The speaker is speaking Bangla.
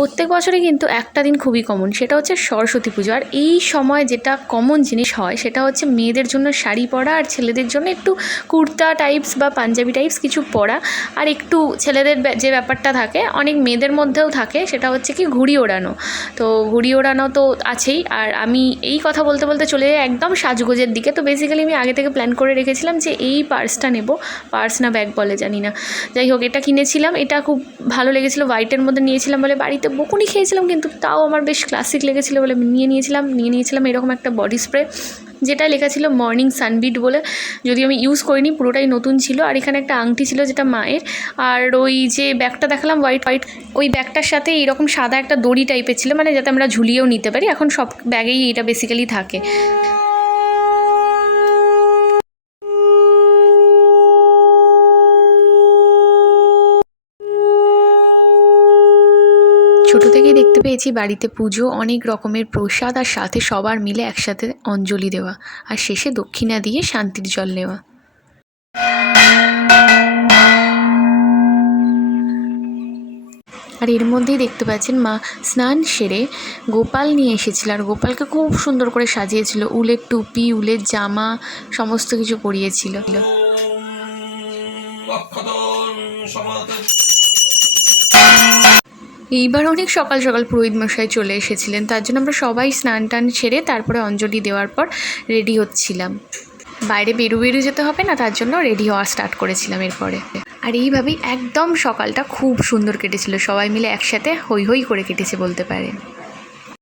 প্রত্যেক বছরে কিন্তু একটা দিন খুবই কমন সেটা হচ্ছে সরস্বতী পুজো। আর এই সময় যেটা কমন জিনিস হয়, সেটা হচ্ছে মেয়েদের জন্য শাড়ি পরা আর ছেলেদের জন্য একটু কুর্তা টাইপস বা পাঞ্জাবি টাইপস কিছু পরা। আর একটু ছেলেদের যে ব্যাপারটা থাকে, অনেক মেয়েদের মধ্যেও থাকে, সেটা হচ্ছে কি ঘুড়ি ওড়ানো। তো ঘুড়ি ওড়ানো তো আছেই। আর আমি এই কথা বলতে বলতে চলে যাই একদম সাজগোজের দিকে। তো বেসিক্যালি আমি আগে থেকে প্ল্যান করে রেখেছিলাম যে এই পার্সটা নেব। পার্স না ব্যাগ বলে জানি না। যাই হোক, এটা কিনেছিলাম। এটা খুব ভালো লেগেছিলো। হোয়াইটের মধ্যে নিয়েছিলাম বলে বাড়িতে বকুনি খেয়েছিলাম কিন্তু তাও আমার বেশ ক্লাসিক লেগেছিলো বলে আমি নিয়ে নিয়েছিলাম নিয়ে নিয়েছিলাম এরকম একটা বডি স্প্রে যেটা লেখা ছিল মর্নিং সানবিট বলে যদি আমি ইউজ করিনি, পুরোটাই নতুন ছিল। আর এখানে একটা আংটি ছিল যেটা মায়ের। আর ওই যে ব্যাগটা দেখালাম হোয়াইট হোয়াইট ওই ব্যাগটার সাথে এরকম সাদা একটা দড়ি টাইপের ছিল মানে যাতে আমরা ঝুলিয়েও নিতে পারি। এখন সব ব্যাগেই এটা বেসিক্যালি থাকে। ছোট থেকেই দেখতে পেয়েছি বাড়িতে পুজো, অনেক রকমের প্রসাদ আর সাথে সবার মিলে একসাথে অঞ্জলি দেওয়া আর শেষে দক্ষিণা দিয়ে শান্তির জল নেওয়া। আর এর মধ্যেই দেখতে পাচ্ছেন মা স্নান সেরে গোপাল নিয়ে এসেছিল আর গোপালকে খুব সুন্দর করে সাজিয়েছিল। উলের টুপি, উলের জামা, সমস্ত কিছু পরিয়েছিল। এইবার অনেক সকাল সকাল পুরোহিত মশাই চলে এসেছিলেন, তার জন্য আমরা সবাই স্নান টান সেরে তারপরে অঞ্জলি দেওয়ার পর রেডি হচ্ছিলাম। বাইরে বেরু বেরু যেতে হবে না, তার জন্য রেডি হওয়া স্টার্ট করেছিলাম এরপরে। আর এইভাবেই একদম সকালটা খুব সুন্দর কেটেছিল, সবাই মিলে একসাথে হই হই করে কেটেছে বলতে পারেন।